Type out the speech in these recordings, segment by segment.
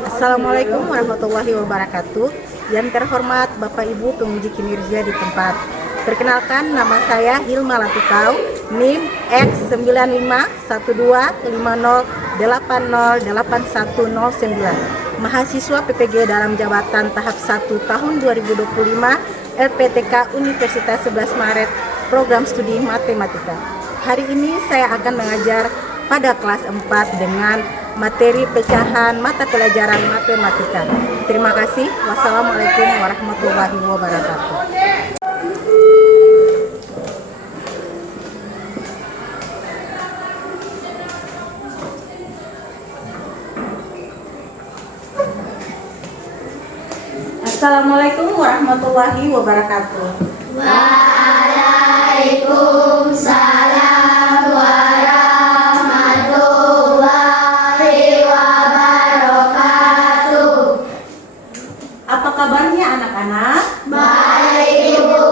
Assalamualaikum warahmatullahi wabarakatuh. Yang terhormat Bapak Ibu penguji kinerja di tempat. Perkenalkan, nama saya Hilma Latikau, NIM X951250808109, mahasiswa PPG dalam jabatan tahap 1 tahun 2025 LPTK Universitas 11 Maret, program studi matematika. Hari ini saya akan mengajar pada kelas 4 dengan materi pecahan mata pelajaran matematika. Terima kasih. Wassalamualaikum warahmatullahi wabarakatuh. Assalamualaikum warahmatullahi wabarakatuh. Waalaikumsalam warahmatullahi wabarakatuh. Apa kabarnya anak-anak? Baik, Ibu.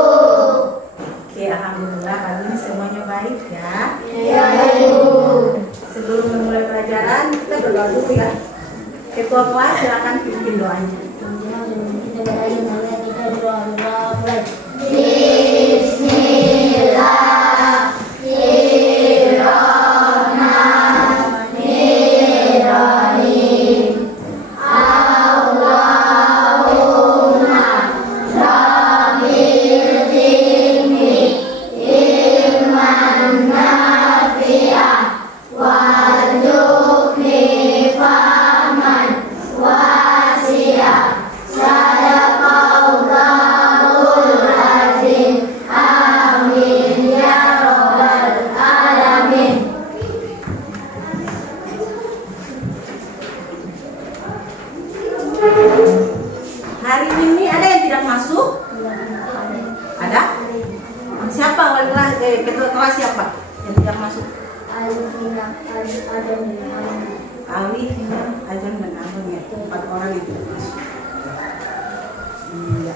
Oke, alhamdulillah kalian semuanya baik ya. Ya, Ibu. Sebelum memulai pelajaran, kita berdoa dulu ya. Ketua kelas silakan pimpin doanya. Bismillahirrahmanirrahim. Allahumma rabbil zidni ilman nafi'ah warzuqni fahman wasi'ah. Sadaqallahul azim. Amin ya rabbal alamin. Hari ini ada yang tidak masuk? Ada? Siapa wali kelas? Ketua kelas siapa yang tidak masuk? Ali, Hina, Ajan, dan Abang ya. 4 orang yang tidak masuk. Iya.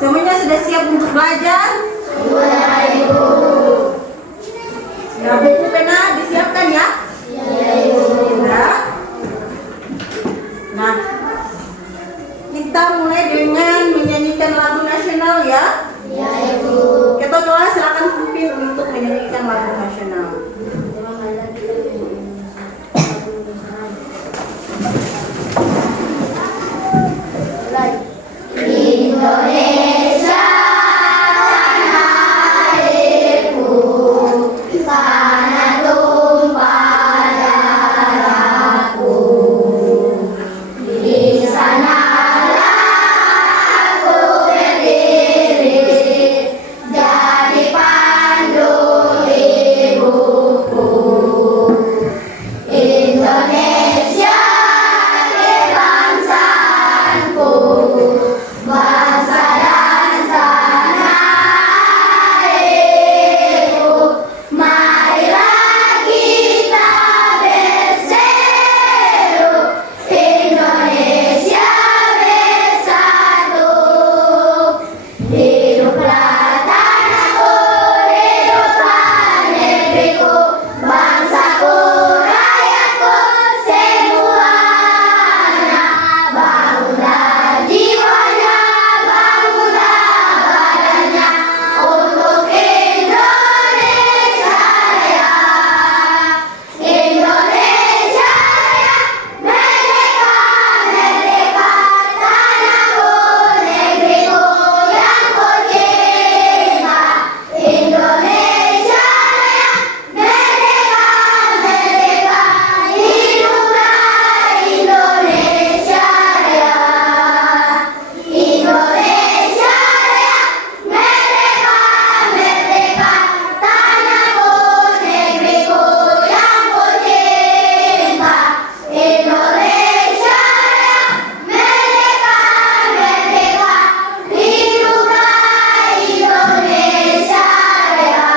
Semuanya sudah siap untuk belajar? Sudah, Ibu. Ya, buku pena disiapkan ya? Ya, Ibu. Sudah. Nah, kita mulai dengan menyanyikan lagu nasional ya. Ya, Ibu. Ketua kelas silakan pimpin untuk menyanyikan lagu nasional. Indonesia tanah airku, tanah tumpah darahku. Di sanalah aku berdiri, jadi pandu ibuku. Indonesia kebangsaanku, bangsa dan tanah airku. Marilah kita berseru, Indonesia bersatu. Hiduplah tanahku, hiduplah negeriku, bangsaku, rakyatku semuanya. Bangunlah jiwanya, bangunlah badannya untuk Indonesia Raya. Indonesia Raya, merdeka, merdeka, tanahku, negeriku yang ku cinta. Indonesia Raya, merdeka, merdeka, hiduplah Indonesia Raya. Indonesia Raya, merdeka, merdeka, tanahku, negeriku yang ku cinta. Indonesia Raya, merdeka, merdeka, hiduplah Indonesia Raya.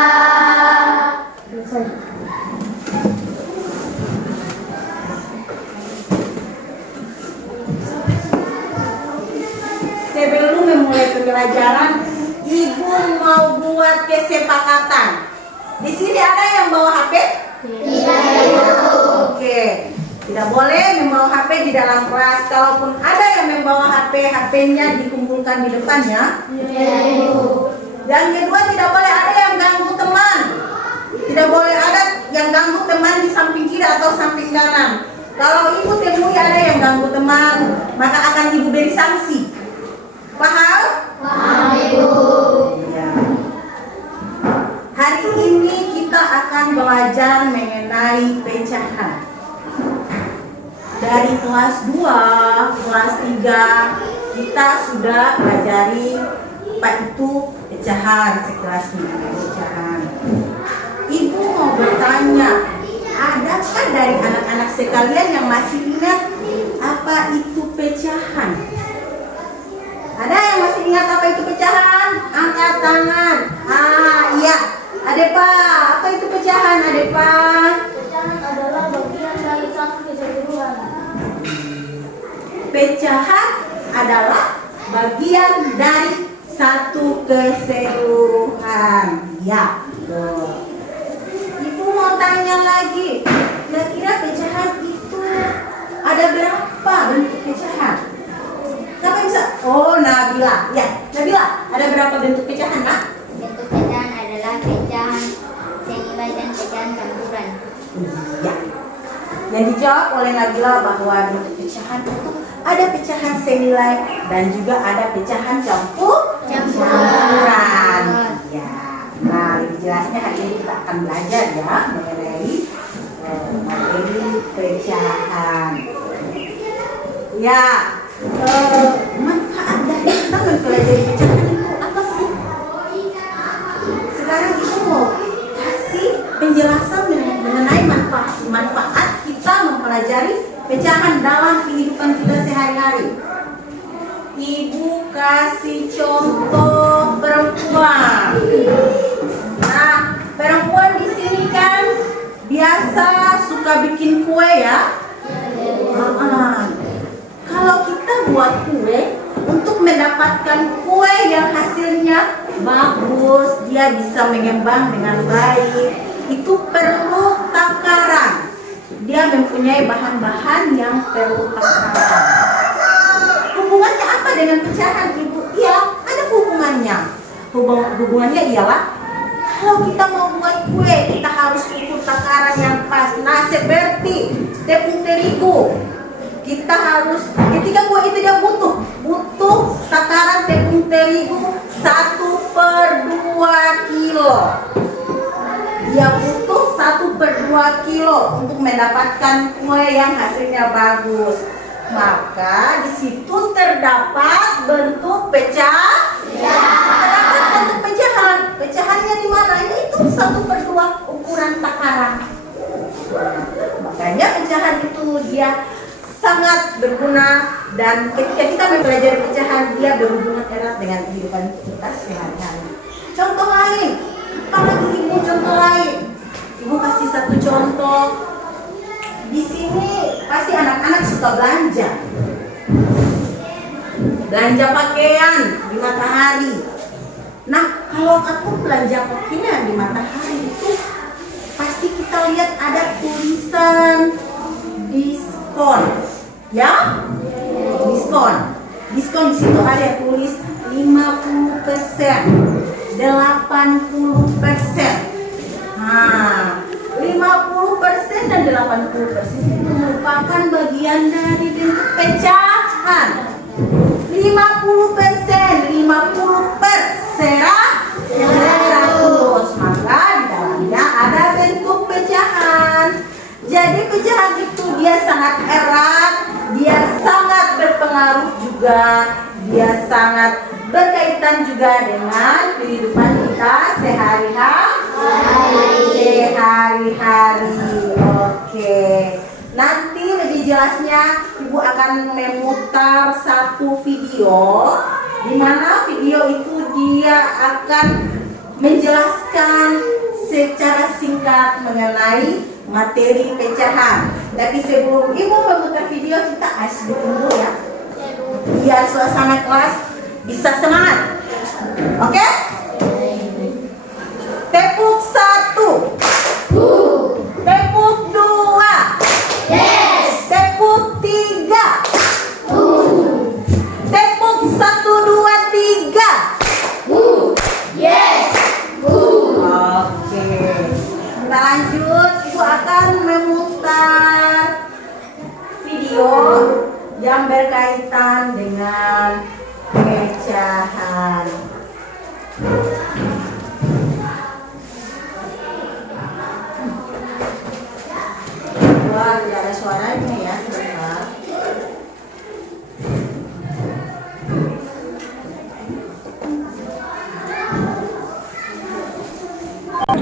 Sebelum memulai pembelajaran, Ibu mau buat kesepakatan. Di sini ada yang bawa HP? Tidak, Ibu. Oke. Tidak boleh membawa HP di dalam kelas. Kalaupun ada yang membawa HP, HP-nya dikumpulkan di depannya. Yang kedua, tidak boleh ada yang ganggu teman. Tidak boleh ada yang ganggu teman di samping kiri atau samping kanan. Kalau ibu temui ada yang ganggu teman, maka akan ibu beri sanksi. Paham? Paham, Ibu. Ya. Hari ini kita akan belajar mengenai pecahan. Dari kelas 2, kelas 3 kita sudah pelajari apa itu pecahan, sekelasnya pecahan. Ibu mau bertanya, adakah dari anak-anak sekalian yang masih ingat apa itu pecahan? Ada yang masih ingat apa itu pecahan? Angkat tangan. Iya. Adepa, apa itu pecahan, Adepa? Pecahan adalah bagian dari satu keseluruhan. Pecahan adalah bagian dari satu keseluruhan. Ya. Ibu mau tanya lagi, kira-kira pecahan itu ada berapa bentuk pecahan? Siapa yang bisa? Oh, Nabila. Ya, Nabila, ada berapa bentuk pecahan, Nak? Bentuk pecahan adalah pecahan senilai dan pecahan campuran. Iya. Yang dijawab oleh Nabila bahwa bentuk pecahan itu ada pecahan senilai dan juga ada pecahan campuran. Ya. Nah, lebih jelasnya hari ini kita akan belajar ya mengenai materi pecahan. Ya, manfaat dari kita mempelajari pecahan itu apa sih? Sekarang ibu mau kasih penjelasan mengenai manfaat kita mempelajari pecahan dalam kehidupan kita sehari-hari. Ibu kasih contoh perempuan. Nah, perempuan di sini kan biasa suka bikin kue ya. Kalau kita buat kue, untuk mendapatkan kue yang hasilnya bagus, dia bisa mengembang dengan baik, itu perlu takaran. Dia mempunyai bahan-bahan yang perlu takaran. Hubungannya apa dengan pecahan, Ibu? Iya, ada hubungannya. Hubungannya ialah kalau kita mau buat kue, kita harus ukur takaran yang pas. Nah, seperti tepung terigu, kita harus ketika kue itu dia butuh takaran tepung terigu 1/2 kilo. Dia butuh 1/2 kilo untuk mendapatkan kue yang hasilnya bagus. Maka di situ terdapat bentuk pecahan. Terdapat bentuk pecahan. Pecahannya di mana? Ini itu 1/2 ukuran takaran. Makanya pecahan itu dia sangat berguna, dan ketika kita mempelajari pecahan, dia berhubungan erat dengan kehidupan kita sehari-hari. Contoh lain, apalagi Ibu contoh lain? Ibu kasih satu contoh. Di sini pasti anak-anak suka belanja pakaian di Matahari. Nah, kalau aku belanja pakaian di Matahari itu pasti kita lihat ada tulisan diskon. Ya? Diskon di situ ada tulis 50%, 80%. Nah, 50% dan 80% itu merupakan bagian dari bentuk pecahan. 50%, 100%, maka di dalamnya ada bentuk pecahan. Jadi pecahan itu dia sangat erat, dia sangat berpengaruh juga, dia sangat berkaitan juga dengan kehidupan kita sehari-hari. Oke. Nanti lebih jelasnya Ibu akan memutar satu video, di mana video itu dia akan menjelaskan secara singkat mengenai materi pecahan. Tapi sebelum Ibu memutar video, kita asli dulu ya, biar suasana kelas bisa semangat. Oke? Tepuk 1, tepuk 2, Yes. berkaitan dengan pecahan. Wah, tidak ada suaranya ya, sebentar.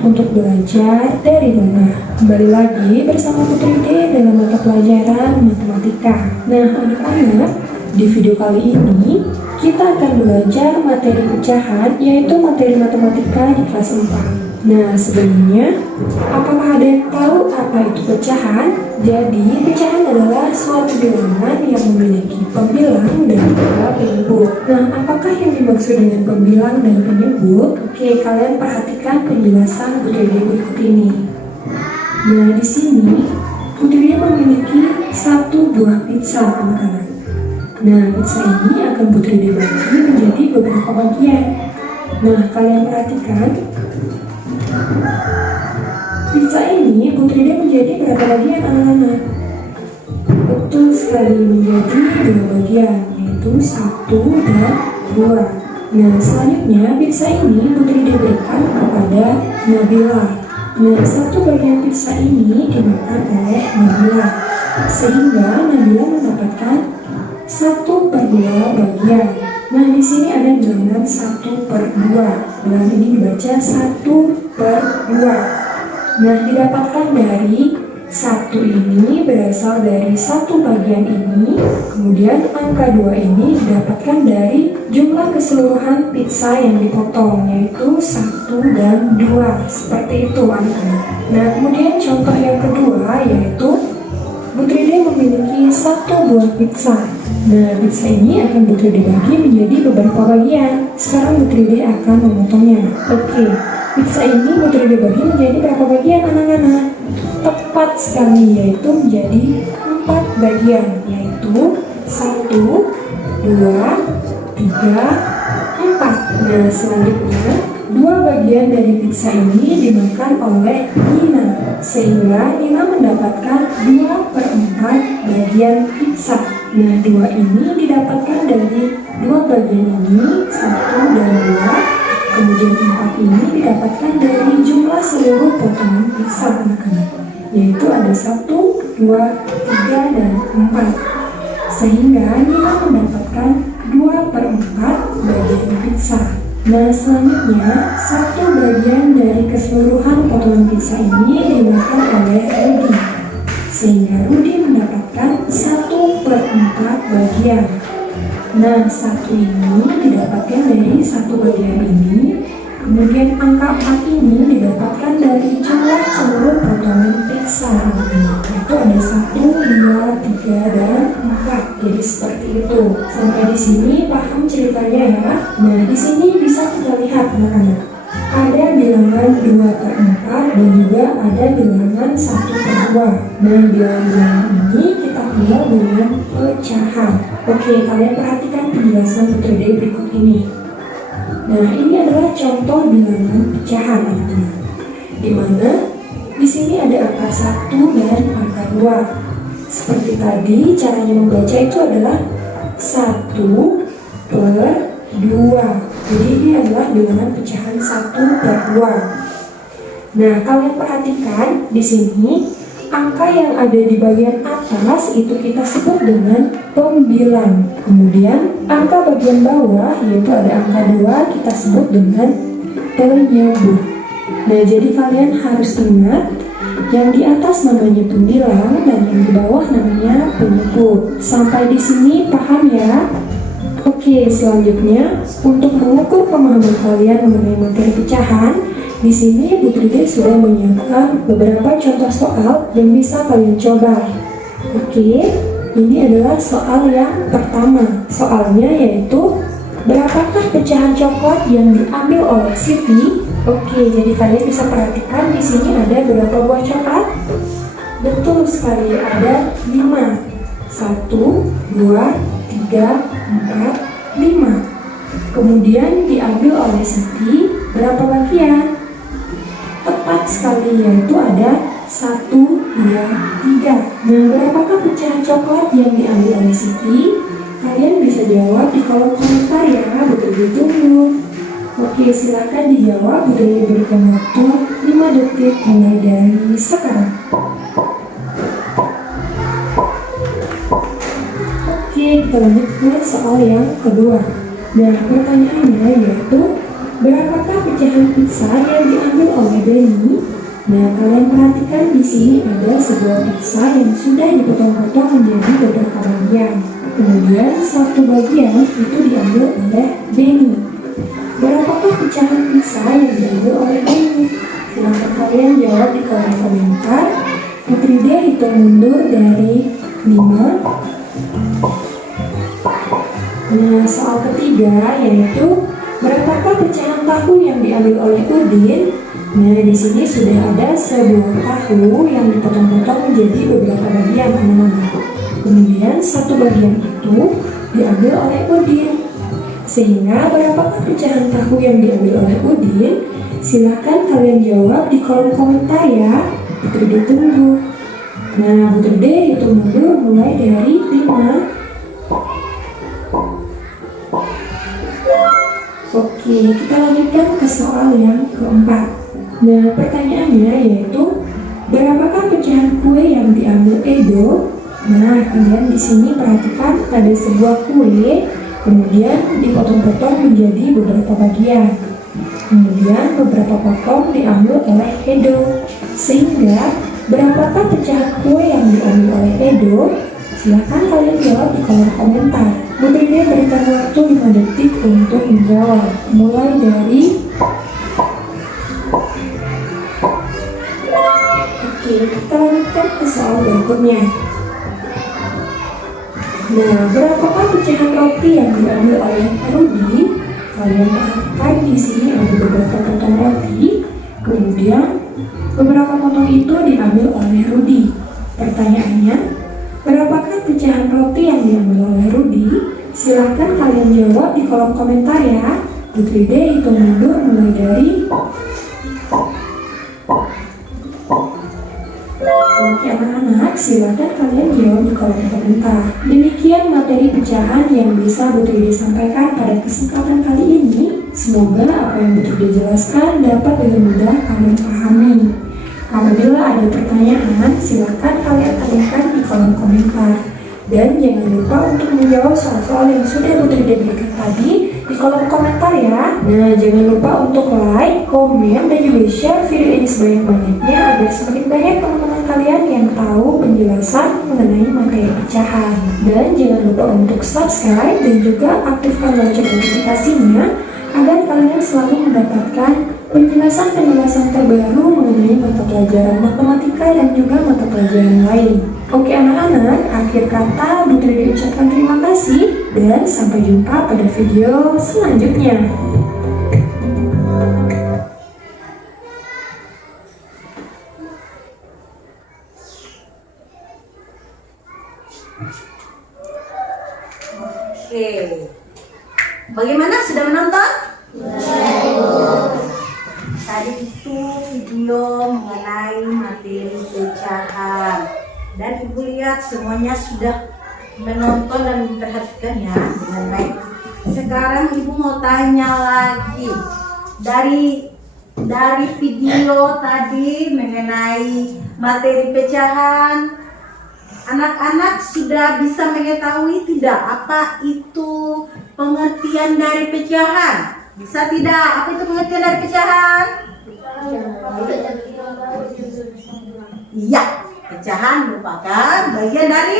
Untuk belajar dari rumah. Kembali lagi bersama Putri D dalam mata pelajaran matematika. Nah, anak-anak, di video kali ini kita akan belajar materi pecahan, yaitu materi matematika di kelas 4. Nah, sebelumnya, apakah ada yang tahu apa itu pecahan? Jadi, pecahan adalah suatu bilangan yang memiliki pembilang dan juga penyebut. Nah, apakah yang dimaksud dengan pembilang dan penyebut? Oke, kalian perhatikan penjelasan Putri D berikut ini. Nah, di sini Putri D memiliki satu buah pizza, anak-anak. Nah, pizza ini akan Putri D bagi menjadi beberapa bagian. Nah, kalian perhatikan. Pizza ini Putri D menjadi berapa bagian, anak-anak? Betul sekali, menjadi 2 bagian, yaitu 1 dan 2. Nah, selanjutnya pizza ini Putri D berikan kepada Nabila. Nah, 1 bagian pizza ini dimakan oleh Nabila, sehingga Nabila mendapatkan 1/2 bagian. Nah, di sini ada bilangan 1/2. Bilangan ini dibaca 1/2. Nah, didapatkan dari 1 ini berasal dari 1 bagian ini, kemudian angka 2 ini didapatkan dari jumlah keseluruhan pizza yang dipotong, yaitu 1 dan 2, seperti itu, anak-anak. Nah, kemudian contoh yang kedua yaitu Putri D memiliki 1 buah pizza. Nah, pizza ini akan Putri D bagi menjadi beberapa bagian. Sekarang Putri D akan memotongnya. Oke, pizza ini Putri D bagi menjadi berapa bagian, anak-anak? Tepat sekali, yaitu menjadi 4 bagian, yaitu 1, 2, 3, 4. Nah, selanjutnya 2 bagian dari pizza ini dimakan oleh Nina, sehingga Nina mendapatkan 2/4 bagian pizza. Nah, 2 ini didapatkan dari 2 bagian ini, 1 dan 2. Kemudian 4 ini didapatkan dari jumlah seluruh potongan pizza, anak-anak, yaitu ada 1, 2, 3, dan 4. Sehingga Nina mendapatkan 2/4 bagian pizza. Nah, selanjutnya 1 bagian dari keseluruhan potongan pizza ini dimakan oleh Rudi, sehingga Rudi mendapatkan 1/4 bagian. Nah, 1 ini didapatkan dari 1 bagian ini, kemudian angka 4 ini didapatkan dari jumlah seluruh potongan pizza. Itu ada 1, 2, 3, dan 4. Jadi seperti itu. Sampai di sini paham ceritanya ya? Nah, di sini bisa kita lihat, anak-anak. Ada bilangan 2/4 dan juga ada bilangan 1/2. Nah, bilangan-bilangan ini kita kenal dengan pecahan. Oke, kalian perhatikan penjelasan Putri D berikut ini. Nah, ini adalah contoh bilangan pecahan, anak-anak. Di mana di sini ada angka 1 dan angka 2. Seperti tadi, caranya membaca itu adalah 1/2. Jadi ini adalah bilangan pecahan 1/2. Nah, kalian perhatikan di sini angka yang ada di bagian atas itu kita sebut dengan pembilang. Kemudian angka bagian bawah yaitu ada angka 2 kita sebut dengan penyebut. Nah, jadi kalian harus ingat yang di atas namanya pembilang dan yang di bawah namanya penyebut. Sampai di sini paham ya? Oke, selanjutnya untuk mengukur pemahaman kalian mengenai materi pecahan, di sini Putri D sudah menyiapkan beberapa contoh soal yang bisa kalian coba. Oke, ini adalah soal yang pertama. Soalnya yaitu berapakah pecahan coklat yang diambil oleh Siti? Oke, jadi kalian bisa perhatikan di sini ada berapa buah coklat? Betul sekali, ada 5. 1, 2, 3, 4, 5. Kemudian diambil oleh Siti berapa bagian? Tepat sekali, yaitu ada 1, 2, 3. Nah, berapakah pecahan coklat yang diambil oleh Siti? Kalian bisa jawab di kolom komentar ya, betul ditunggu. Oke, silakan dijawab, udah diberikan waktu 5 detik mulai dari sekarang. Oke, kita lanjut ke soal yang kedua. Nah, pertanyaannya yaitu, berapakah pecahan pizza yang diambil oleh Benny? Nah, kalian perhatikan di sini ada sebuah pizza yang sudah dipotong-potong menjadi beberapa bagian. Kemudian satu bagian itu diambil oleh Benny. Berapakah pecahan pizza yang diambil oleh Benny? Silahkan kalian jawab di kolom komentar. Putri D hitung mundur dari 5. Nah, soal ketiga yaitu berapakah pecahan tahu yang diambil oleh Udin? Nah, di sini sudah ada sebuah tahu yang dipotong-potong menjadi beberapa bagian, anak-anak. Kemudian satu bagian itu diambil oleh Udin. Sehingga berapakah pecahan tahu yang diambil oleh Udin? Silakan kalian jawab di kolom komentar ya. Putri D tunggu. Nah, Putri D hitung mundur mulai dari 5. Oke, kita lanjutkan ke soal yang keempat. Nah, pertanyaannya yaitu, berapakah pecahan kue yang diambil Edo? Nah, kalian di sini perhatikan ada sebuah kue, kemudian dipotong-potong menjadi beberapa bagian. Kemudian beberapa potong diambil oleh Edo. Sehingga, berapakah pecahan kue yang diambil oleh Edo? Silakan kalian jawab di kolom komentar. Putri D berikan waktu 5 detik untuk menjawab. Mulai dari Oke, kita lanjutkan ke soal berikutnya. Nah, berapakah pecahan roti yang diambil oleh Rudy? Kalian perhatikan di sini ada beberapa potong roti. Kemudian beberapa potong itu diambil oleh Rudy. Pertanyaannya, berapakah pecahan roti yang diambil oleh Rudy? Silahkan kalian jawab di kolom komentar ya. Putri D hitung mundur mulai dari Oke anak-anak, silakan kalian jawab di kolom komentar. Demikian materi pecahan yang bisa Putri D sampaikan pada kesempatan kali ini. Semoga apa yang Putri D jelaskan dapat dengan mudah kalian pahami. Apabila ada pertanyaan, silakan kalian tanyakan di kolom komentar. Dan jangan lupa untuk menjawab soal-soal yang sudah Putri D berikan tadi di kolom komentar ya. Nah, jangan lupa untuk like, komen, dan juga share video ini sebanyak-banyaknya agar semakin banyak teman-teman kalian yang tahu penjelasan mengenai materi pecahan. Dan jangan lupa untuk subscribe dan juga aktifkan lonceng notifikasinya agar kalian selalu mendapatkan penjelasan-penjelasan terbaru mengenai mata pelajaran matematika dan juga mata pelajaran lain. Oke anak-anak, akhir kata Putri D ucapkan terima kasih dan sampai jumpa pada video selanjutnya. Oke, bagaimana, sudah menonton? Tadi itu video mengenai materi pecahan. Dan ibu lihat semuanya sudah menonton dan memperhatikan ya dengan baik. Sekarang ibu mau tanya lagi dari video tadi mengenai materi pecahan. Anak-anak sudah bisa mengetahui tidak apa itu pengertian dari pecahan? Bisa tidak? Apa itu pengertian dari pecahan? Iya. Pecahan merupakan bagian dari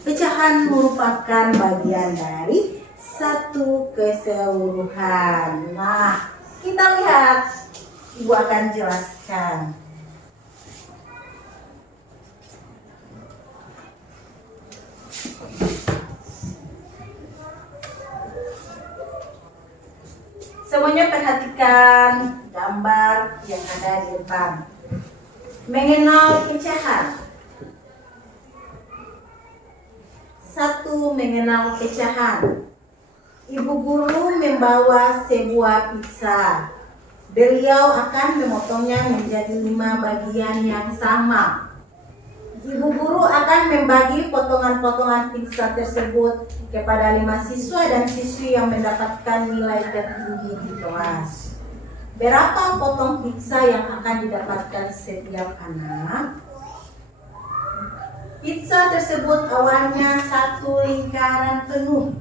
pecahan merupakan bagian dari satu keseluruhan. Nah, kita lihat, ibu akan jelaskan. Semuanya perhatikan gambar yang ada di depan. Mengenal pecahan. Satu, mengenal pecahan. Ibu guru membawa sebuah pizza. Beliau akan memotongnya menjadi 5 bagian yang sama. Ibu guru akan membagi potongan-potongan pizza tersebut kepada 5 siswa dan siswi yang mendapatkan nilai tertinggi di kelas. Berapa potong pizza yang akan didapatkan setiap anak? Pizza tersebut awalnya satu lingkaran penuh.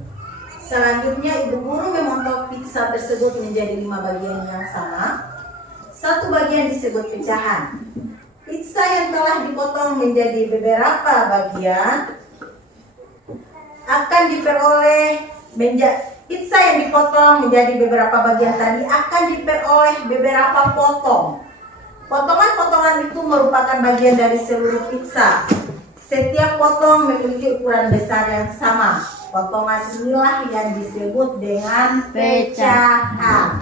Selanjutnya ibu guru memotong pizza tersebut menjadi 5 bagian yang sama. Satu bagian disebut pecahan. Pizza yang telah dipotong menjadi beberapa bagian akan diperoleh pizza yang dipotong menjadi beberapa bagian tadi akan diperoleh beberapa potong. Potongan-potongan itu merupakan bagian dari seluruh pizza. Setiap potong memiliki ukuran besar yang sama. Potongan inilah yang disebut dengan pecahan.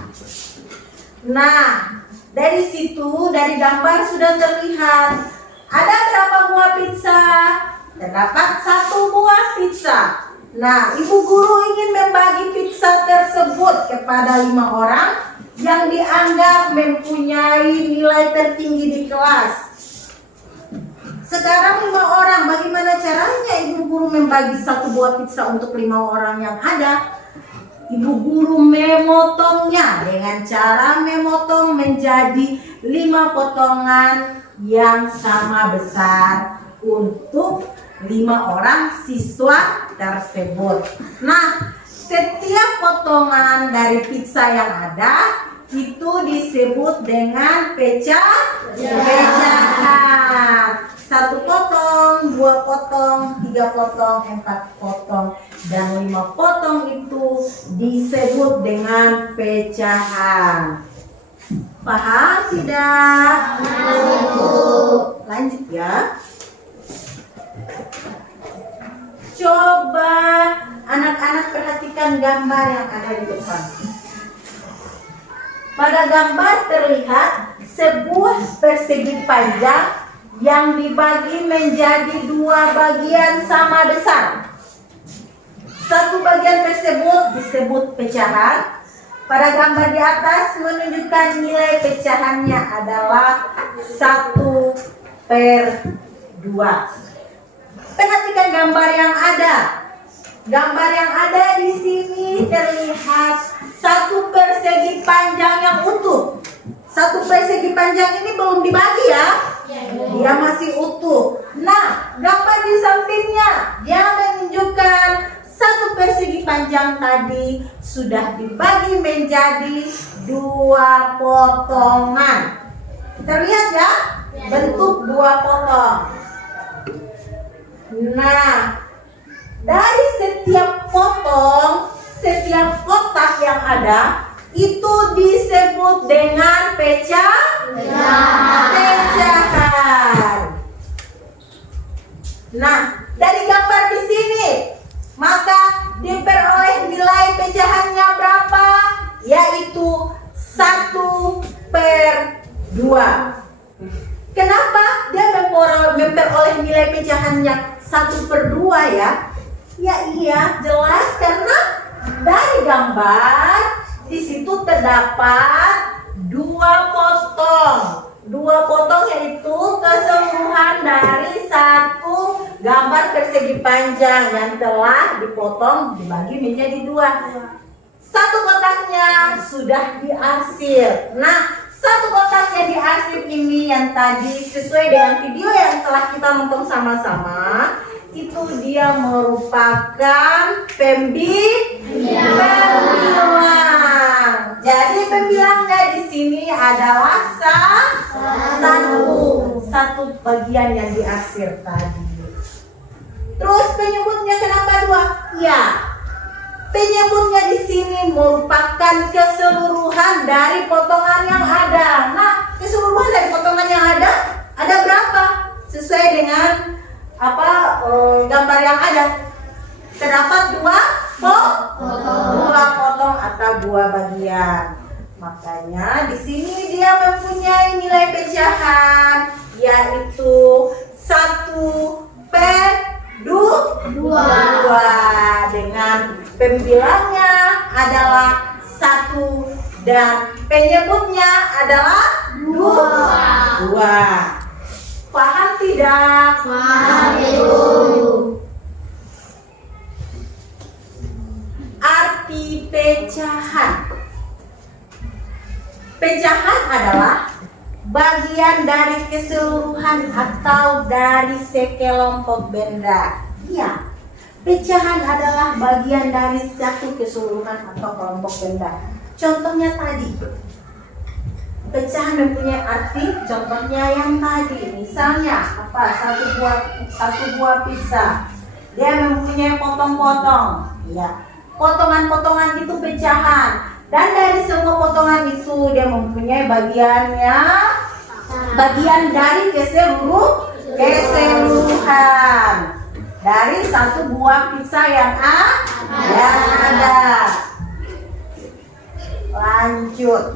Nah, dari situ, dari gambar sudah terlihat ada berapa buah pizza? Terdapat 1 buah pizza. Nah, ibu guru ingin membagi pizza tersebut kepada 5 orang yang dianggap mempunyai nilai tertinggi di kelas. Sekarang 5 orang, bagaimana caranya ibu guru membagi 1 buah pizza untuk 5 orang yang ada? Ibu guru memotongnya dengan cara memotong menjadi 5 potongan yang sama besar untuk 5 orang siswa tersebut. Nah, setiap potongan dari pizza yang ada itu disebut dengan pecahan. 1 potong, 2 potong, 3 potong, 4 potong, dan 5 potong itu disebut dengan pecahan. Paham tidak? Lanjut ya. Coba anak-anak perhatikan gambar yang ada di depan. Pada gambar terlihat sebuah persegi panjang yang dibagi menjadi 2 bagian sama besar. Satu bagian tersebut disebut pecahan. Pada gambar di atas menunjukkan nilai pecahannya adalah 1/2. Perhatikan gambar yang ada. Gambar yang ada di sini terlihat 1 persegi panjang yang utuh. 1 persegi panjang ini belum dibagi ya. Dia masih utuh. Nah, gambar di sampingnya dia menunjukkan 1 persegi panjang tadi sudah dibagi menjadi 2 potongan. Terlihat ya? Bentuk 2 potong. Nah, dari setiap potong, setiap kotak yang ada itu disebut dengan pecahan. Nah, dari gambar di sini, maka diperoleh nilai pecahannya berapa? Yaitu 1/2. Kenapa dia memperoleh nilai pecahannya 1/2 ya? Ya iya, jelas karena dari gambar di situ terdapat 2 potong. 2 potong yaitu keseluruhan dari 1 gambar persegi panjang yang telah dipotong dibagi menjadi 2. 1 kotaknya sudah diarsip. Nah, 1 kotaknya diarsip ini yang tadi sesuai dengan video yang telah kita nonton sama-sama, itu dia merupakan pembilang. Jadi pembilangnya di sini adalah satu bagian yang diarsip tadi. Terus penyebutnya kenapa 2? Ya, penyebutnya di sini merupakan keseluruhan dari potongan yang ada. Nah, keseluruhan dari potongan yang ada berapa? Sesuai dengan gambar yang ada. Terdapat 2 potong atau 2 bagian. Makanya di sini dia mempunyai nilai pecahan yaitu 1/2 dengan pembilangnya adalah 1 dan penyebutnya adalah 2. Paham tidak? tidak? Paham, Ibu. Arti pecahan. Pecahan adalah bagian dari keseluruhan atau dari sekelompok benda. Iya, pecahan adalah bagian dari satu keseluruhan atau kelompok benda. Contohnya tadi, pecahan mempunyai arti. Contohnya yang tadi, misalnya apa? Satu buah pizza, dia mempunyai potong-potong. Ya, potongan-potongan itu pecahan. Dan dari semua potongan itu dia mempunyai bagian dari keseluruhan. Dari satu buah pizza yang ada. Lanjut.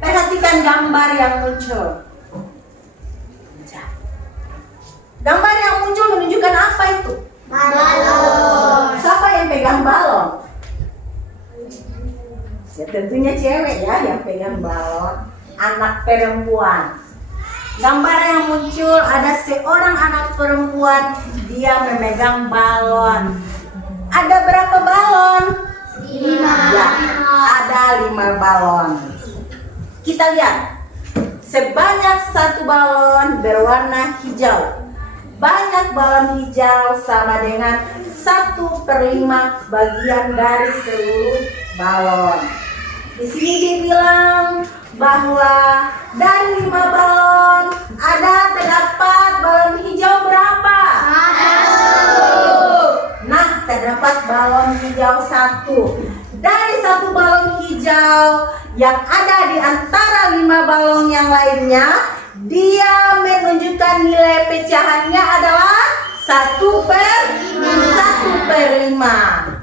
Perhatikan gambar yang muncul. Gambar yang muncul menunjukkan apa itu? Balon. Siapa yang pegang balon? Ya tentunya cewek ya yang pegang balon. Anak perempuan. Gambar yang muncul ada seorang anak perempuan, dia memegang balon. Ada berapa balon? 5. Ya, ada 5 balon. Kita lihat, sebanyak 1 balon berwarna hijau. Banyak balon hijau sama dengan 1/5 bagian dari seluruh balon. Di sini dibilang bahwa dari 5 balon terdapat balon hijau berapa? 1. Nah, terdapat balon hijau 1. Dari 1 balon hijau yang ada di antara 5 balon yang lainnya, dia menunjukkan nilai pecahannya adalah 1/5.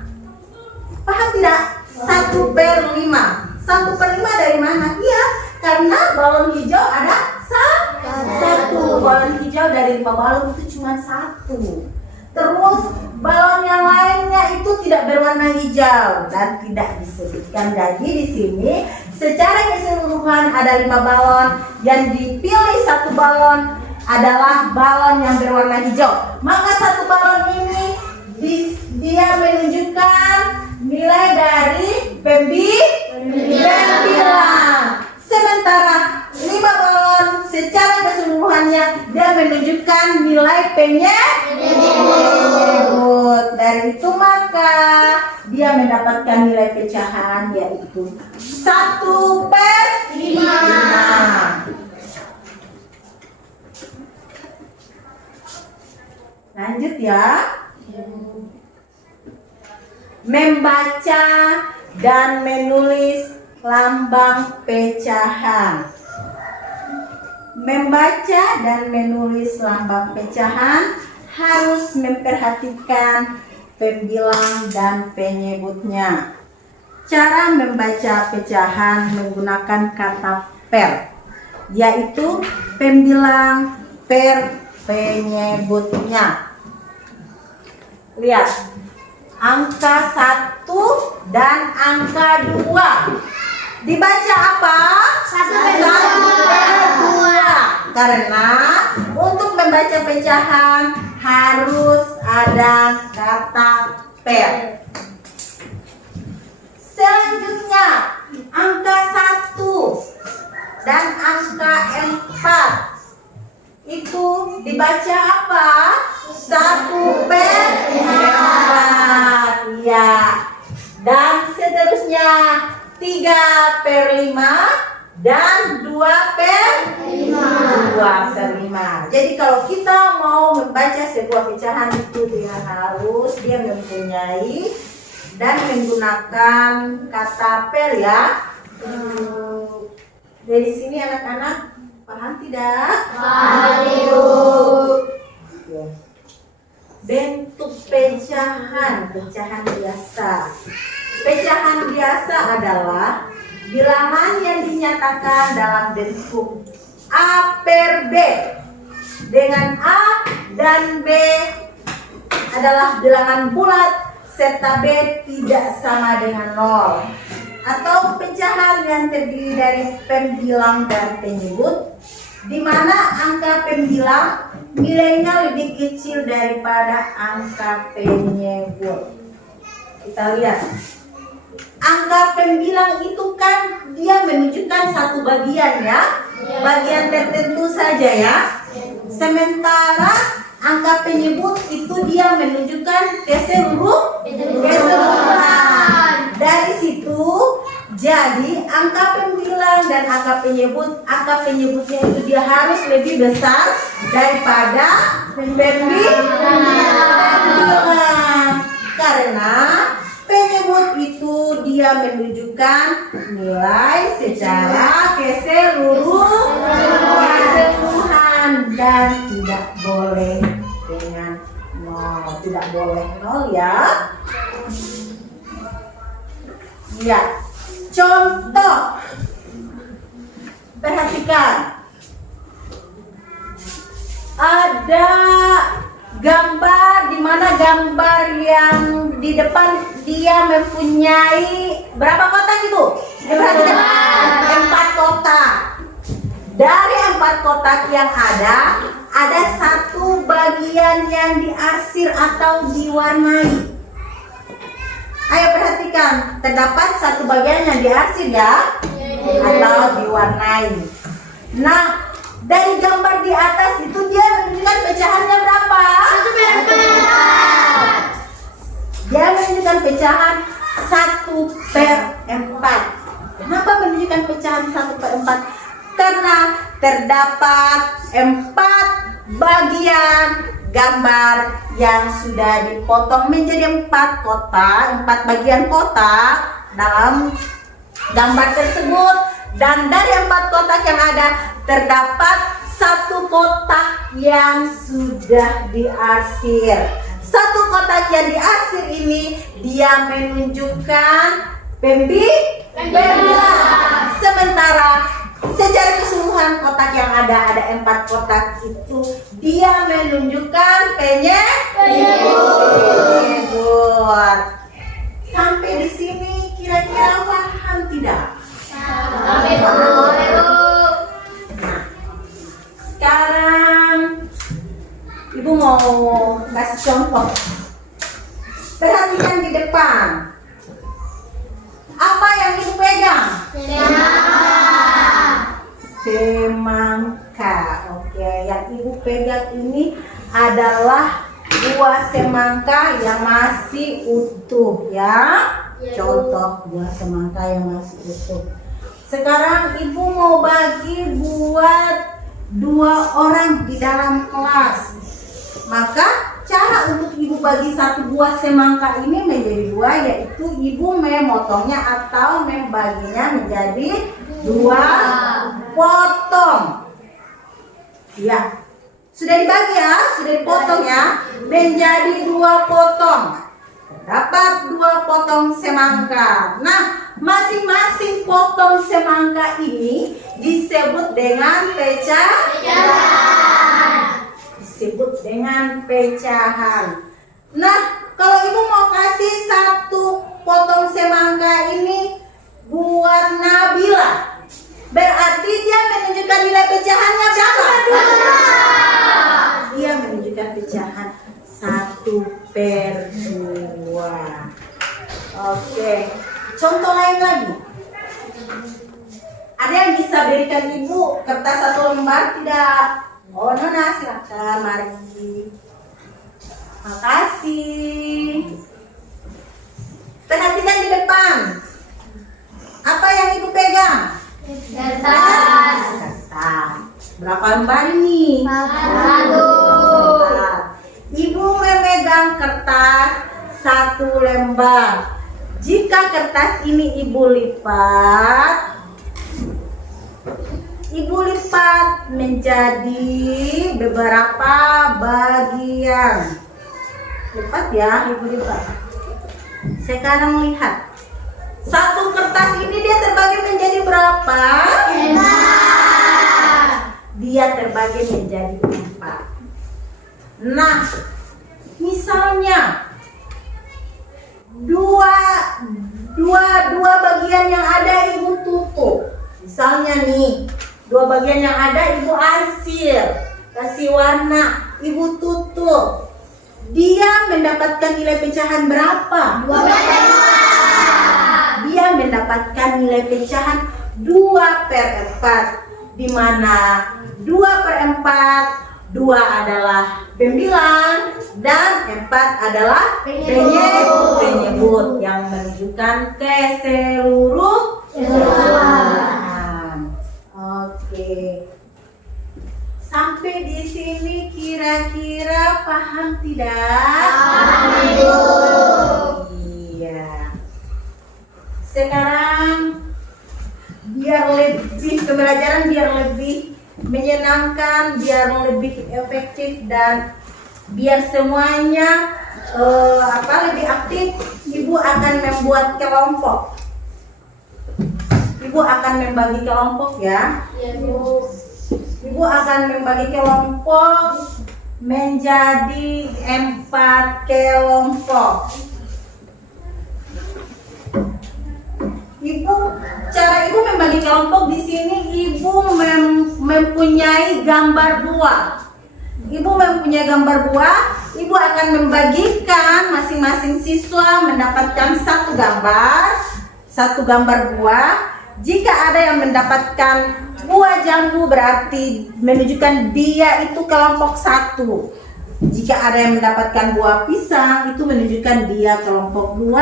Paham tidak? 1/5. 1/5 dari mana? Iya, karena balon hijau ada 1. Balon hijau dari 5 balon itu cuma 1. Terus balon yang lainnya itu tidak berwarna hijau dan tidak disebutkan. Jadi di sini secara keseluruhan ada 5 balon, yang dipilih 1 balon adalah balon yang berwarna hijau. Maka 1 balon ini dia menunjukkan nilai dari pembilang. Sementara 5 balon secara keseluruhannya dia menunjukkan nilai penyebut. Dari itu maka dia mendapatkan nilai pecahan yaitu 1/5. Lanjut ya. Membaca dan menulis lambang pecahan. Membaca dan menulis lambang pecahan harus memperhatikan pembilang dan penyebutnya. Cara membaca pecahan menggunakan kata per, yaitu pembilang per penyebutnya. Lihat, angka 1 dan angka 2 dibaca apa? 1/2. Karena untuk membaca pecahan harus ada kata per. Selanjutnya angka 1 dan angka 4 itu dibaca apa? 1/4. Ya. Dan seterusnya 3/5 dan 2/5. Jadi kalau kita mau membaca sebuah pecahan itu dia mempunyai dan menggunakan kata per ya. Dari sini anak-anak paham tidak? Paham, Ibu. Bentuk pecahan biasa. Pecahan biasa adalah bilangan yang dinyatakan dalam bentuk A/B, dengan A dan B adalah bilangan bulat serta B tidak sama dengan 0. Atau pecahan yang terdiri dari pembilang dan penyebut di mana angka pembilang nilainya lebih kecil daripada angka penyebut. Kita lihat. Angka pembilang itu kan dia menunjukkan satu bagian ya, bagian tertentu saja ya. Sementara angka penyebut itu dia menunjukkan keseluruhan. Dari situ jadi angka pembilang dan angka penyebutnya itu dia harus lebih besar daripada pembilang. Karena penyebut itu dia menunjukkan nilai secara keseluruhan dan tidak boleh dengan nol, tidak boleh nol ya. Ya, contoh, perhatikan, ada gambar di mana gambar yang di depan dia mempunyai berapa kotak itu? Perhatikan, 4 kotak. Dari 4 kotak yang ada satu bagian yang diarsir atau diwarnai. Ayo perhatikan, terdapat satu bagian yang diarsir ya, atau diwarnai. Nah, dari gambar di atas itu dia menunjukkan pecahannya berapa? 1/4. Dia menunjukkan pecahan 1/4. Kenapa menunjukkan pecahan 1/4? Karena terdapat 4 bagian gambar yang sudah dipotong menjadi 4 kotak, 4 bagian kotak dalam gambar tersebut. Dan dari 4 kotak yang ada terdapat 1 kotak yang sudah diarsir. 1 kotak yang diarsir ini dia menunjukkan pembilang. Sementara secara keseluruhan kotak yang ada 4 kotak itu dia menunjukkan penyebut. Sampai di sini kira-kira paham tidak? Sekarang Ibu mau kasih contoh. Perhatikan di depan. Apa yang Ibu pegang? Semangka. Oke, yang Ibu pegang ini adalah buah semangka yang masih utuh ya. Contoh buah semangka yang masih utuh. Sekarang Ibu mau bagi buat 2 orang di dalam kelas. Maka cara untuk Ibu bagi satu buah semangka ini menjadi 2, yaitu Ibu memotongnya atau membaginya menjadi 2 potong. Ya, sudah dibagi ya, sudah dipotong ya, menjadi 2 potong. Dapat 2 potong semangka. Nah, masing-masing potong semangka ini disebut dengan disebut dengan pecahan. Nah, kalau Ibu mau kasih 1 potong semangka ini buat Nabila, berarti dia menunjukkan nilai pecahannya berapa? Dia menunjukkan pecahan 1/2. Oke, contoh lain lagi. Ada yang bisa berikan Ibu kertas 1 lembar tidak? Oh, Nona, silakan, mari. Makasih. Perhatikan di depan. Apa yang Ibu pegang? Kertas. Berapa lembar ini? 1. Ibu memegang kertas 1 lembar. Jika kertas ini Ibu lipat menjadi beberapa bagian. Lipat ya, Ibu lipat. Sekarang lihat. 1 kertas ini dia terbagi menjadi berapa? 4. Dia terbagi menjadi 4. Nah, misalnya dua bagian yang ada Ibu tutup. Misalnya nih, Dua bagian yang ada Ibu arsir, kasih warna, Ibu tutup. Dia mendapatkan nilai pecahan berapa? 2/4. Dia mendapatkan nilai pecahan 2/4, di mana 2/4, 2 adalah pembilang dan 4 adalah penyebut yang menunjukkan keseluruhan. Oke. Sampai di sini kira-kira paham tidak? Iya. Sekarang pembelajaran biar lebih menyenangkan, biar lebih efektif dan biar semuanya lebih aktif, Ibu akan membuat kelompok. Ibu akan membagi kelompok ya. Ibu akan membagi kelompok menjadi 4 kelompok. Cara Ibu membagi kelompok di sini, Ibu mempunyai gambar buah. Ibu mempunyai gambar buah. Ibu akan membagikan masing-masing siswa mendapatkan satu gambar buah. Jika ada yang mendapatkan buah jambu berarti menunjukkan dia itu kelompok 1. Jika ada yang mendapatkan buah pisang itu menunjukkan dia kelompok 2.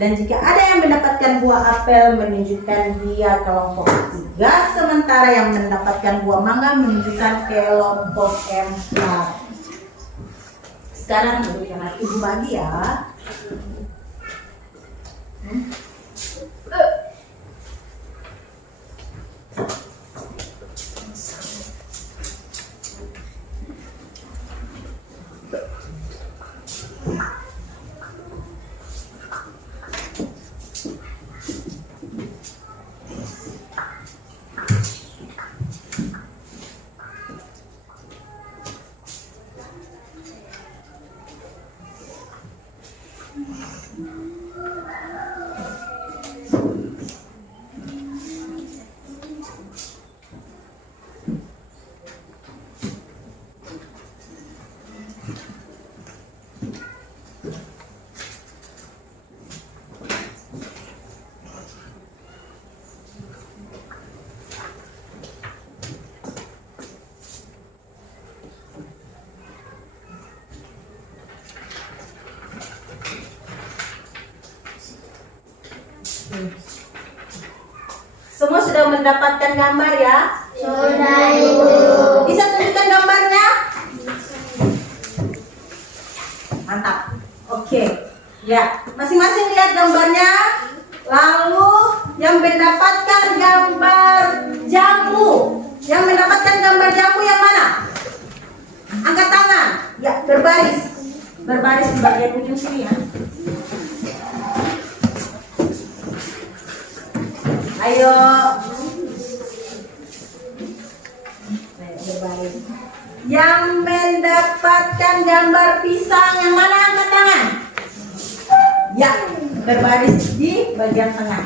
Dan jika ada yang mendapatkan buah apel menunjukkan dia kelompok 3. Sementara yang mendapatkan buah mangga menunjukkan kelompok 4. Sekarang Ibu bagi ya. Semua sudah mendapatkan gambar ya? Sudah, Ibu. Bisa tunjukkan gambarnya? Mantap. Oke. Ya, masing-masing lihat gambarnya. Lalu yang mendapatkan gambar jambu. Yang mendapatkan gambar jambu yang mana? Angkat tangan. Ya, berbaris. Berbaris di bagian ujung sini ya. Ayo. Berbaris. Yang mendapatkan gambar pisang yang mana, angkat tangan? Ya, berbaris di bagian tengah.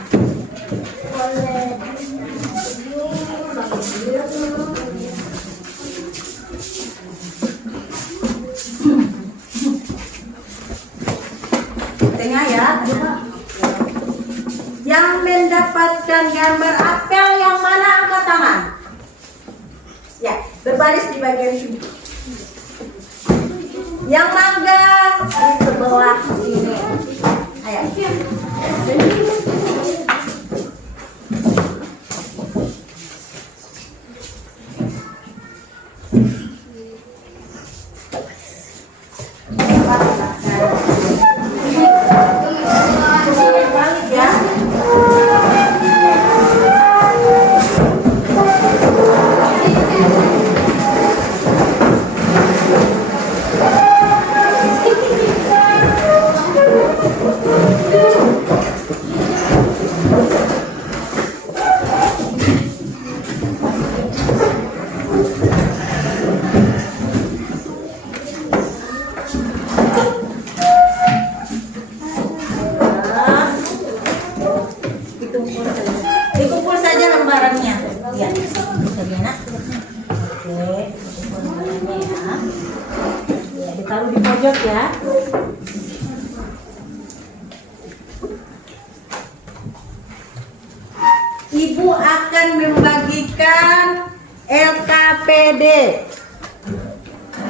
Tengah ya. Yang mendapatkan gambar apel yang mana, angkat tangan? Ya, berbaris di bagian sini. Yang mangga di sebelah sini. Ayo. Balik ya. taruh di pojok ya. Ibu akan membagikan LKPD.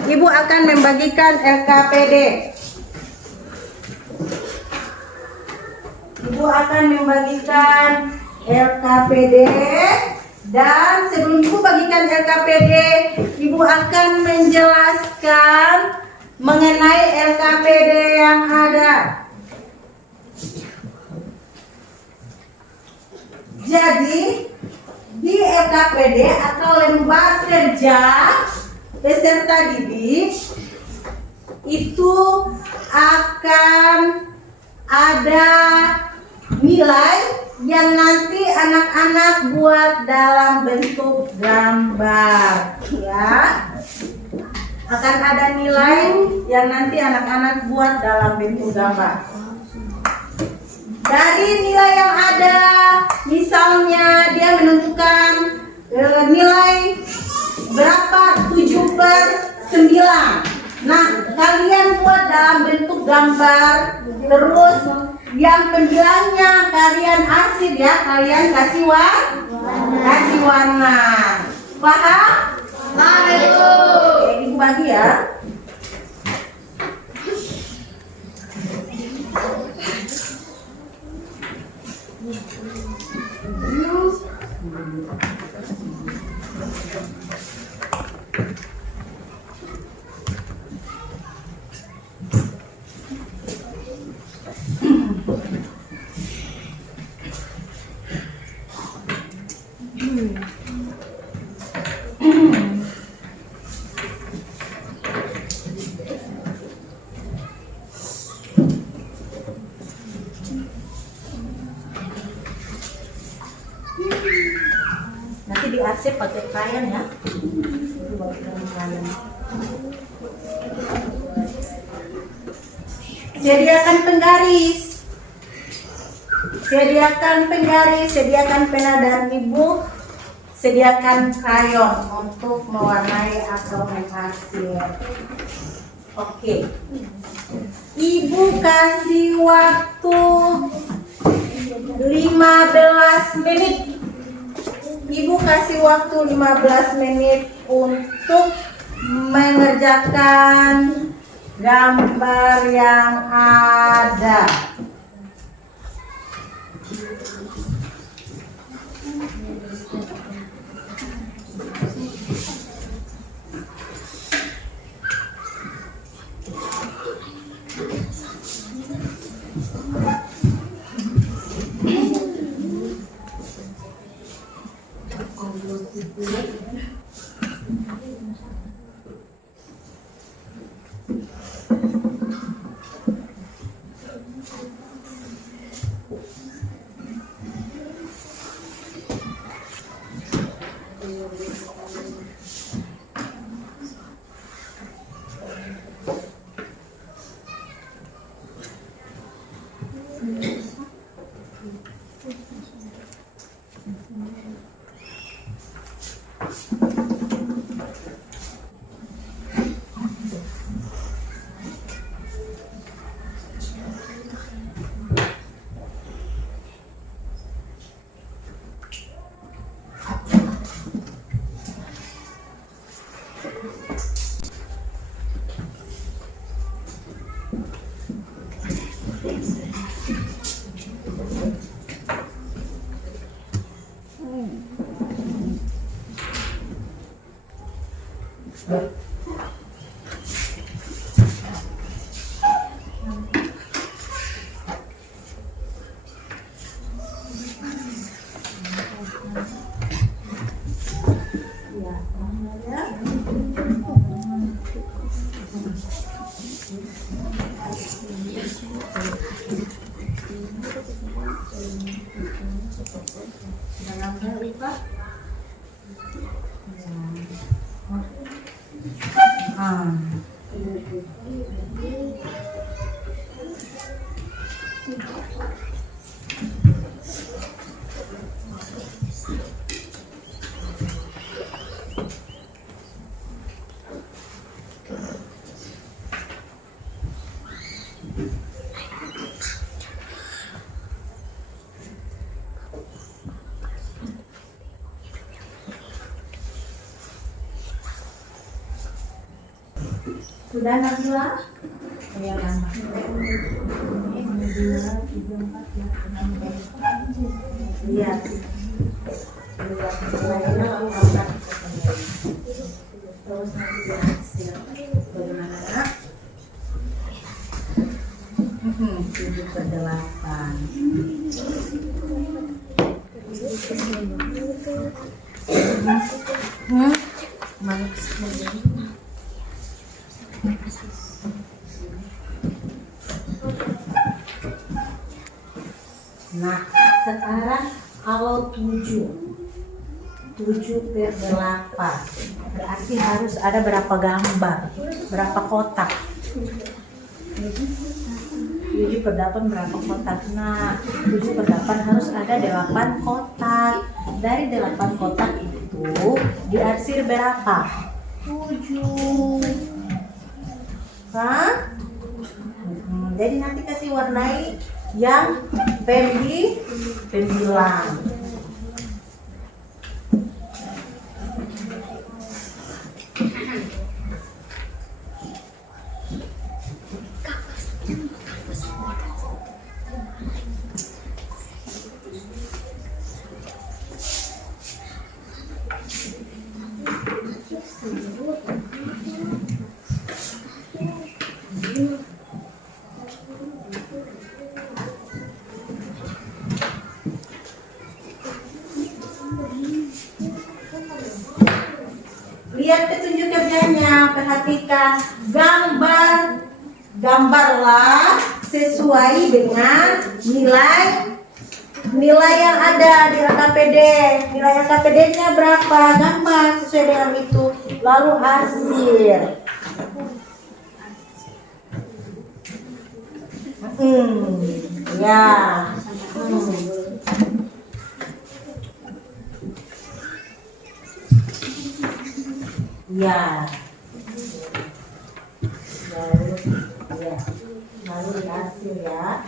Ibu akan membagikan LKPD. Ibu akan membagikan LKPD. Dan sebelum Ibu bagikan LKPD, Ibu akan menjelaskan mengenai LKPD yang ada. Jadi, di LKPD atau lembar kerja peserta didik itu akan ada nilai yang nanti anak-anak buat dalam bentuk gambar, ya. Akan ada nilai yang nanti anak-anak buat dalam bentuk gambar. Dari nilai yang ada, misalnya dia menentukan nilai berapa, 7/9. Nah, kalian buat dalam bentuk gambar, terus yang penilaiannya kalian arsip ya, kalian kasih warna. Paham? Paham. Oke, Ibu bagi ya. Nanti diarsip pakai krayon ya. Sediakan penggaris. Sediakan penggaris, sediakan pena dan Ibu sediakan krayon untuk mewarnai atau mengarsip. Oke. Ibu kasih waktu 15 menit. Ibu kasih waktu 15 menit untuk mengerjakan gambar yang ada. Sudah Nabila? Ya kan. 1, 2, 3, 4, 5, 6, 7. Lihat. Lihat nilainya lalu angkat. Terus nanti dihasil. Bagaimana nak? 7/8. Nah, sekarang kalau 7/8 berarti harus ada berapa gambar, berapa kotak? 7/8 berapa kotak? Nah, 7/8 harus ada 8 kotak. Dari 8 kotak itu diarsir berapa? 7. Hah? Jadi nanti kasih warnai yang pembilang. Lihat petunjuk kerjanya, perhatikan gambarlah sesuai dengan nilai yang ada di LKPD. Nilai LKPD-nya berapa? Gambar sesuai dengan itu. Lalu hasil. Ya. Ya. Lalu hasil ya.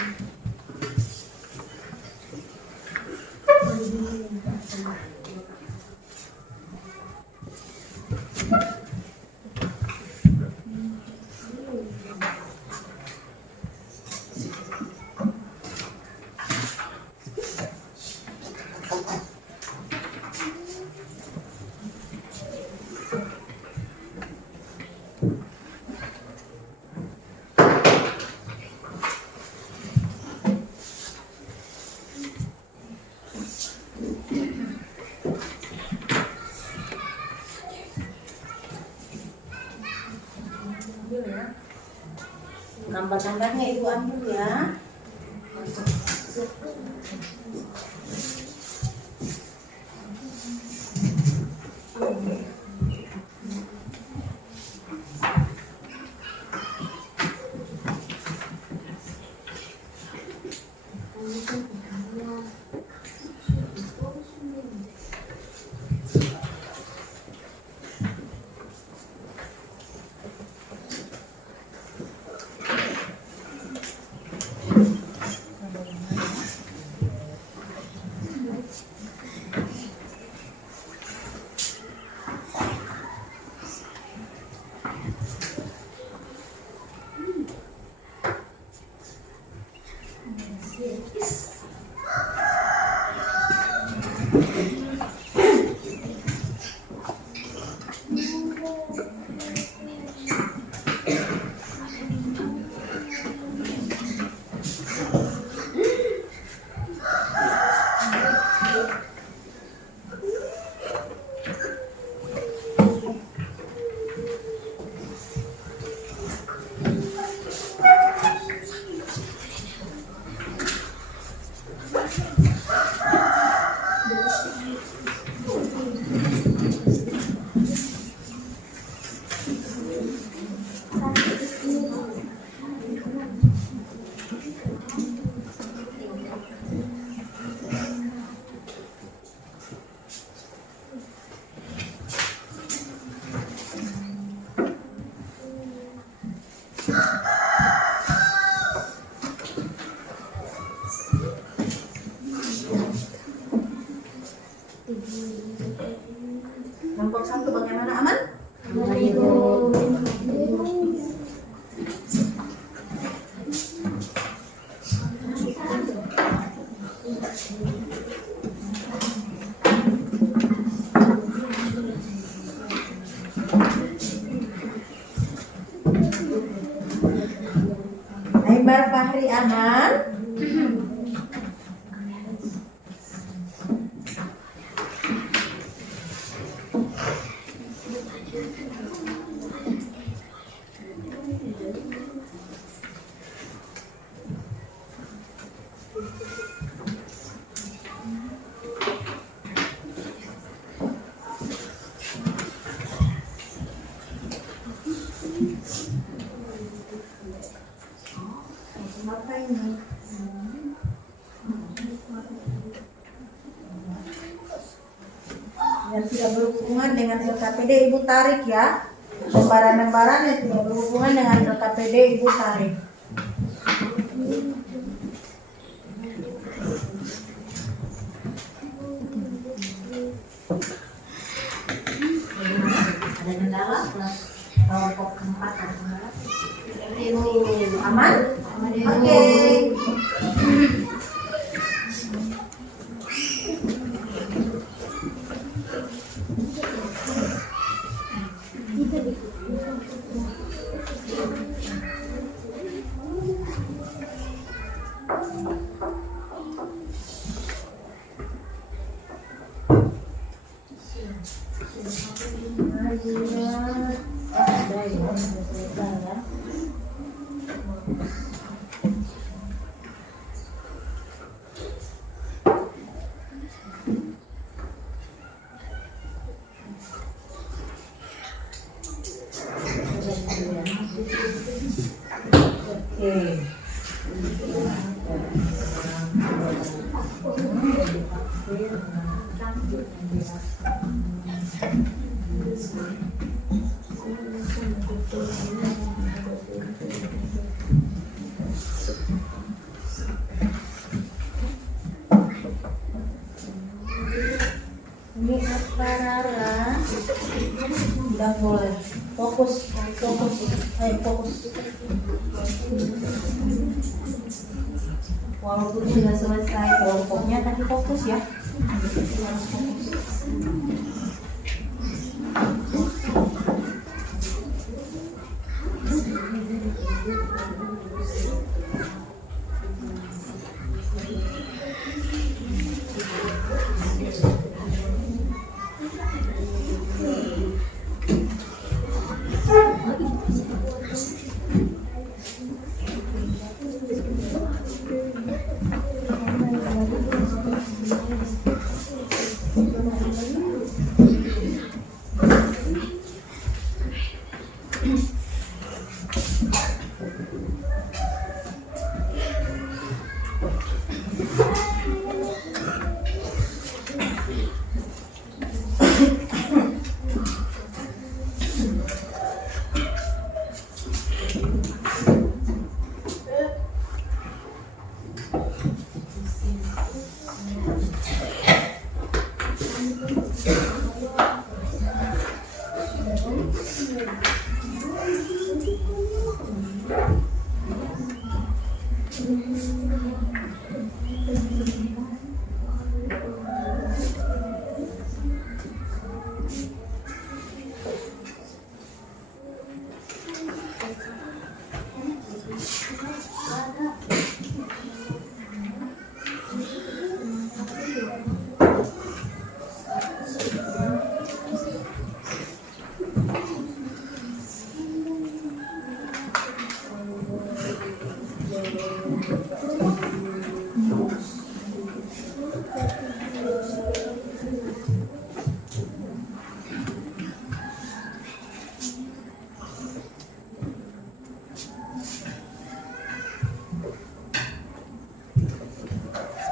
Gambar-gambarnya ibu ambil ya. Kelompok 1 bagaimana, aman? 2000. Fajar Fahri aman. Apa ini? Yang tidak berhubungan dengan LKPD Ibu tarik ya. Lembaran-lembaran yang tidak berhubungan dengan LKPD Ibu tarik. Ada kendala? Kelompok 4 ada kendala? Aman? Oke. Ini apa Rara? Udah boleh. Fokus. Ayo fokus. Walaupun sudah selesai kelompoknya, tapi fokus ya. Harus fokus.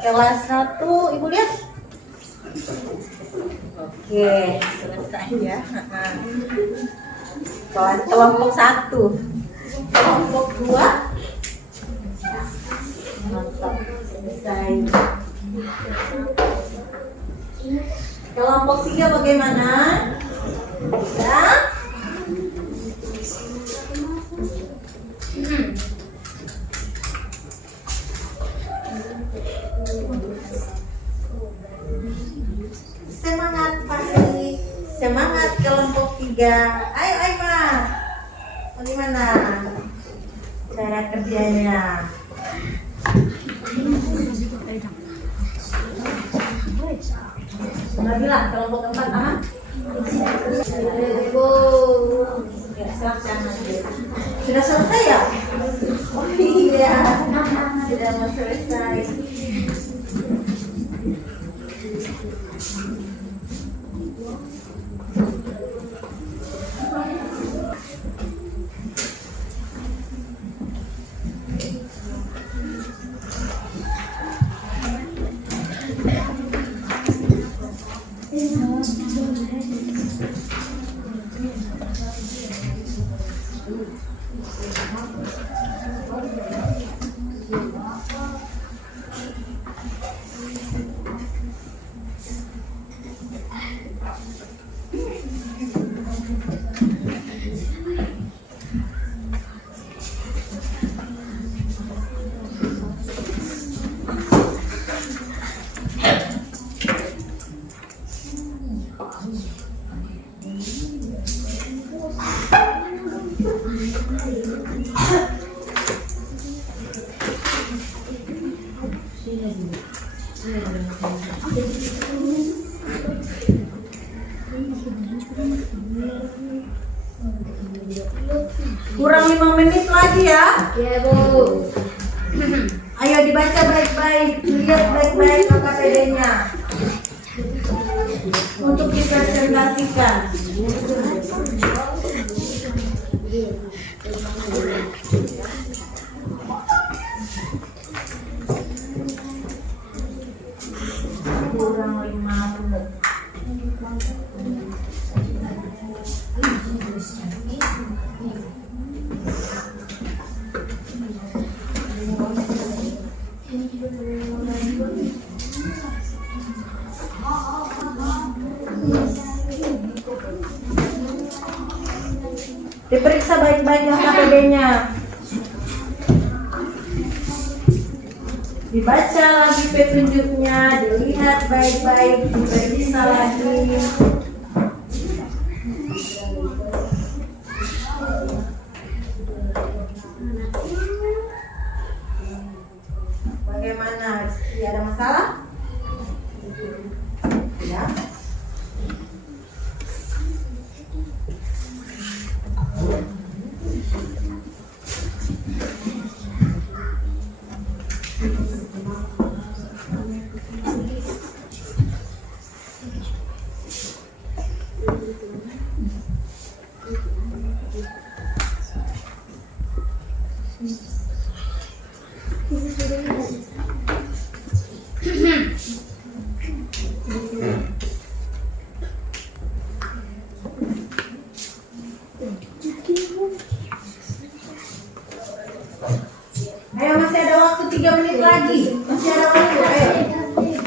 Kelas 1, Ibu lihat. Oke, selesai ya. Kelompok 1. Kelompok 2. Mantap, selesai. Kelompok 3 bagaimana? Ya? Semangat Fahri, semangat kelompok 3. Ayo Aima, bagaimana cara Mana kerjanya? Sudah bilang kelompok keempat aman? Sudah selesai ya? Oh iya, sudah mau selesai. Kurang 5 menit lagi ya. Ya, Bu. Ayo dibaca baik-baik, lihat baik-baik KKPD-nya untuk dipresentasikan. Kurang 5 menit. Diperiksa baik-baik KKPD-nya. Dibaca lagi petunjuknya, dilihat baik-baik, diperiksa lagi. Bagaimana? Tidak ada masalah? Ya. Ayo, masih ada waktu 3 menit lagi. Masih ada waktu, ayo.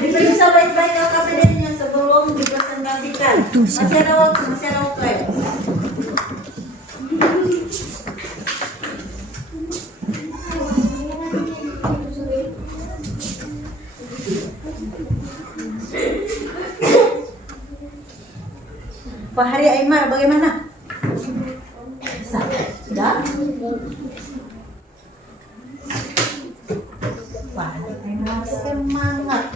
Diperiksa baik-baik KKPD-nya sebelum dipresentasikan. Masih ada waktu, ayo. Pak Hari Aymar, bagaimana? Bisa? Sudah? Pak Hari Aymar, semangat.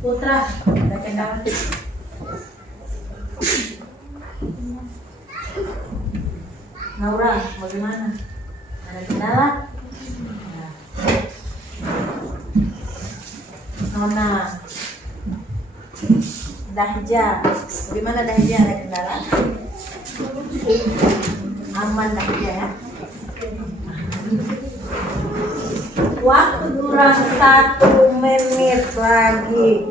Putra, ada kendala? Naura, bagaimana? Ada kendala? Nah. Nona, Dahja, bagaimana Dahja? Ada kendala? Aman Dahja ya? Waktu kurang 1 menit lagi.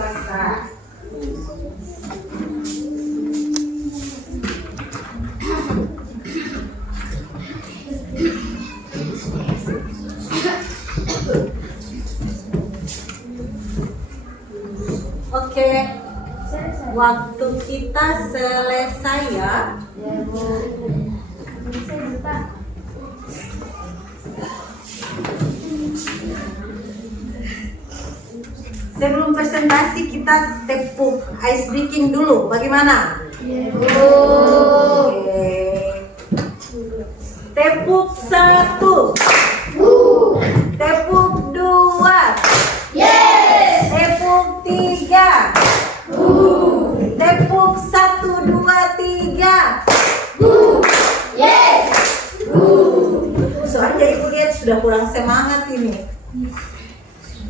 selesai. Oke, waktu kita selesai ya. Sebelum presentasi kita tepuk ice breaking dulu. Bagaimana? Oke. Tepuk 1. Tepuk 2. Tepuk 3. Tepuk 1, 2, 3. Soalnya ibu lihat sudah kurang semangat ini.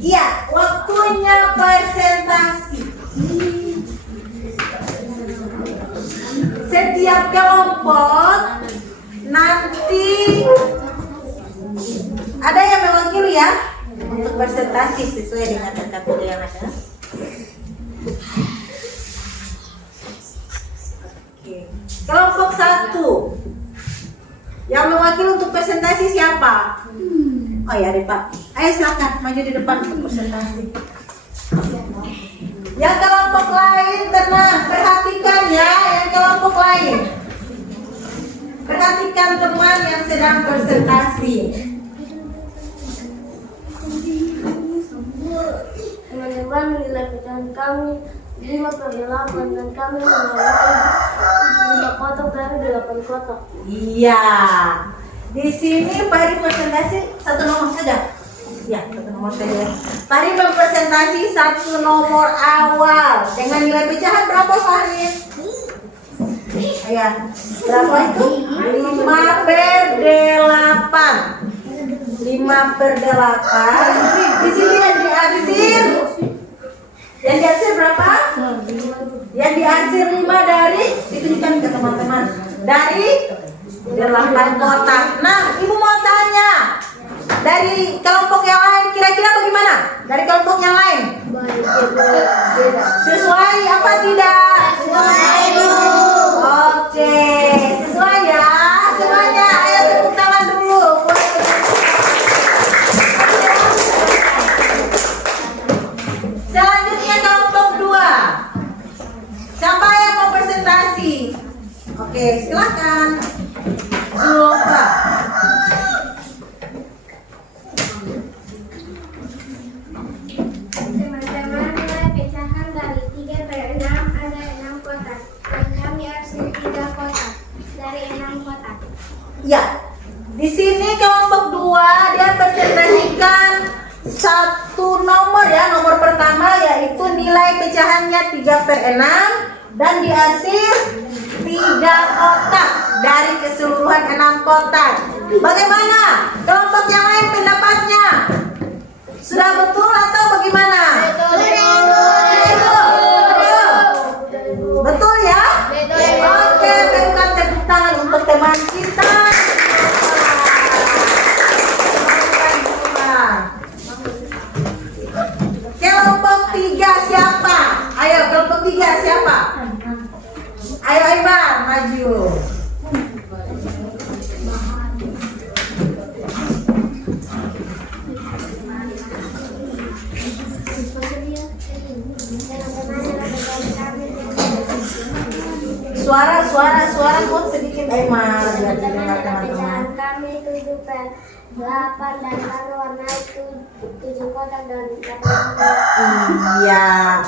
Iya, waktunya presentasi. Setiap kelompok nanti ada yang mewakili ya untuk presentasi sesuai dengan kategori yang ada. Oke. Kelompok 1 yang mewakili untuk presentasi siapa? Oh ya, Pak. Ayo silakan maju di depan untuk presentasi. Yang kelompok lain tenang, perhatikan ya. Yang kelompok lain, perhatikan teman yang sedang presentasi. Teman-teman, nilai pecahan kami 5/8 dan kami mengalami 5 kotak dari 8 kotak. Iya. Di sini Pak Heri presentasi satu nomor saja. Ya, satu nomor saja. Pak Heri mempresentasi satu nomor awal dengan nilai pecahan berapa Pak Heri? Ya, berapa itu? 5/8. 5/8. Di sini yang diarsir. Yang diarsir berapa? Yang diarsir 5 dari, ditunjukkan ke teman-teman. Dari 8 kotak. Nah, ibu mau tanya, dari kelompok yang lain kira-kira bagaimana? Dari kelompok yang lain? Sesuai apa tidak? Sesuai. Oke, sesuai ya semuanya. Ayo tepuk tangan dulu. Selanjutnya kelompok 2. Siapa yang mau presentasi? Oke, silakan. Zulfa. Teman-teman, nilai pecahan dari 3/6 ada 6 kotak dan kami arsir 3 kotak dari 6 kotak. Ya, di sini kelompok 2 dia presentasikan satu nomor ya. Nomor pertama yaitu nilai pecahannya 3/6 dan diarsir 3 kotak dari keseluruhan 6 kotak. Bagaimana? Kelompok yang lain pendapatnya? Sudah betul atau bagaimana? Betul ya? Oke, berikan tepuk tangan untuk teman kita. Kelompok 3 siapa? Ayo, kelompok 3 siapa? Ayo Aibar, maju. Suara kok sedikit Aimar biar didengar teman-teman. Kami 7/8 dan kami warnai 7 kotak dan 8 Iya.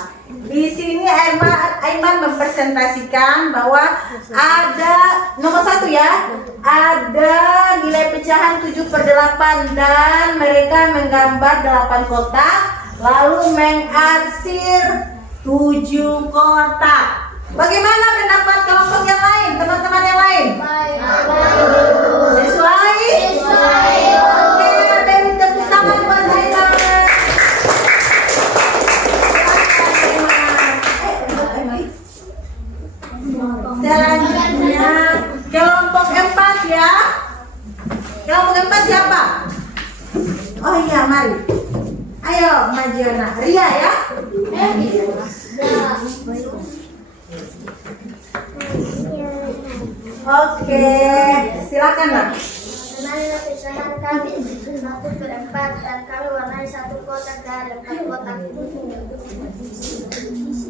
Di sini Aiman mempresentasikan bahwa ada nomor 1 ya. Ada nilai pecahan 7/8 dan mereka menggambar 8 kotak lalu mengarsir 7 kotak. Bagaimana pendapat kelompok yang lain, teman-teman yang lain? Sesuai? Oke, beri tepuk tangan buat Aiman. Selanjutnya kelompok 4 ya. Kelompok 4 siapa? Oh iya, mari. Ayo maju anak. Ria ya. Oke, silakan nak. Dengan nilai pecahan kami 1/4 dan kami warnai satu kotak dari 4 kotak.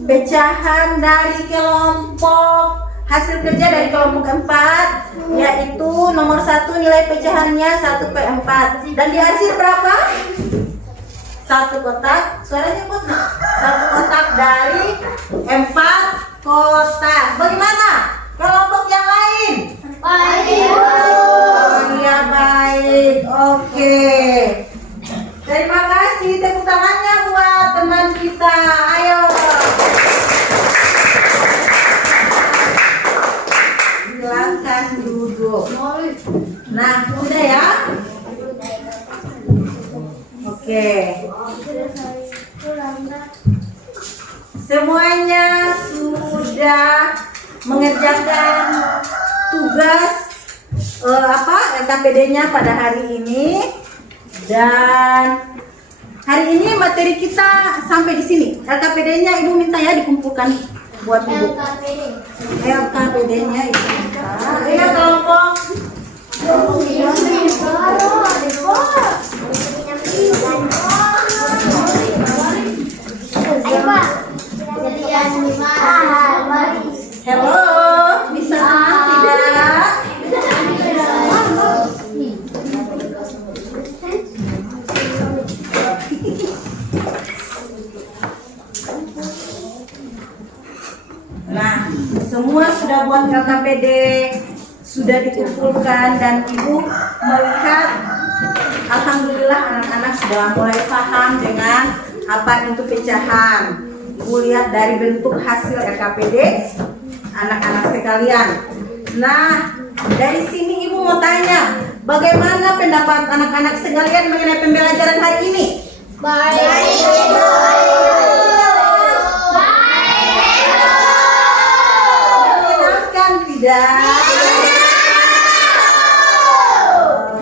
Pecahan dari kelompok hasil kerja dari kelompok 4 yaitu nomor 1 nilai pecahannya 1/4 dan diarsir berapa? 1 kotak. Suaranya kuat nak? 1 kotak dari 4 kotak. Bagaimana kelompok yang lain? Baik. Oh iya baik. Oke. Terima kasih, tepuk tangannya buat teman kita. Ayo. Silakan duduk. Nah, udah ya. Oke. Semuanya sudah mengerjakan tugas LKPD-nya pada hari ini. Dan hari ini materi kita sampai di sini. LKPD-nya Ibu minta ya dikumpulkan buat Ibu. LKPD-nya Ibu minta. Ayo kelompok. Hello, bisa tidak? Nah, semua sudah buat LKPD, sudah dikumpulkan dan Ibu melihat alhamdulillah anak-anak sudah mulai paham dengan apa itu pecahan. Ibu lihat dari bentuk hasil LKPD anak-anak sekalian. Nah, dari sini Ibu mau tanya, bagaimana pendapat anak-anak sekalian mengenai pembelajaran hari ini? Menyenangkan tidak?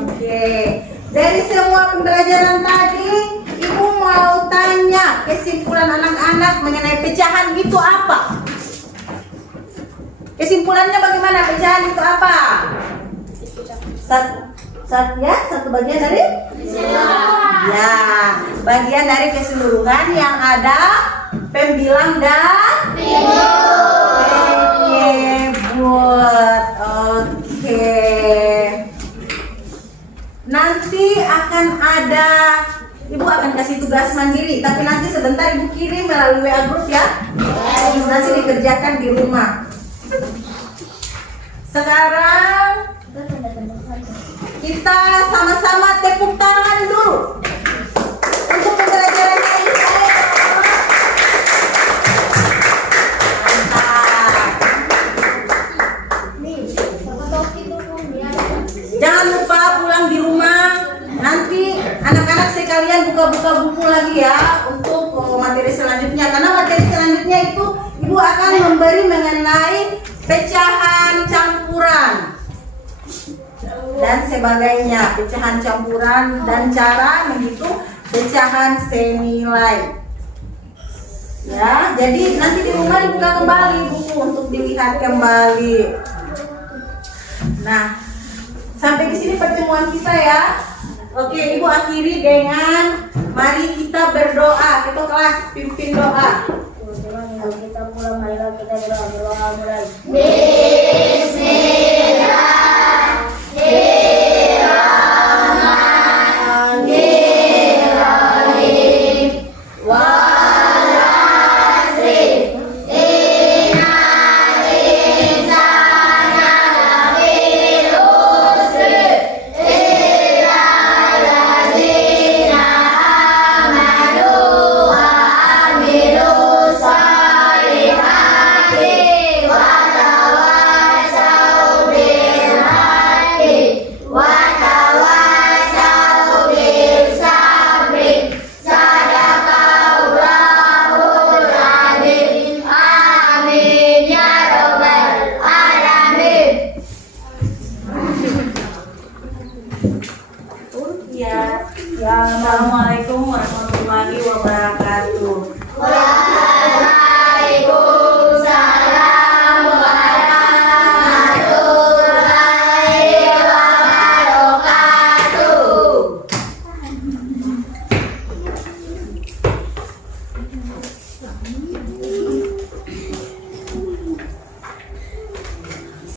Oke. Dari semua pembelajaran tadi, Ibu mau tanya kesimpulan anak-anak mengenai pecahan itu apa? Kesimpulannya bagaimana? Pecahan itu apa? Satu bagian dari? Ya, bagian dari keseluruhan yang ada pembilang dan penyebut. Oke. Nanti akan ada, Ibu akan kasih tugas mandiri, tapi nanti sebentar Ibu kirim melalui WA group ya. Nanti dikerjakan di rumah. Sekarang kita sama-sama tepuk tangan dulu untuk pembelajaran hari ini. Mantap. Jangan lupa pulang di rumah. Nanti anak-anak sekalian buka-buka buku lagi ya untuk materi selanjutnya. Karena materi selanjutnya itu Ibu akan memberi mengenai pecahan campuran dan sebagainya, pecahan campuran dan cara menghitung pecahan senilai. Ya, jadi nanti di rumah dibuka kembali buku untuk dilihat kembali. Nah, sampai di sini pertemuan kita ya. Oke, Ibu akhiri dengan mari kita berdoa. Kita kelas pimpin doa. Kita pulang, marilah kita berdoa mulai. Amin.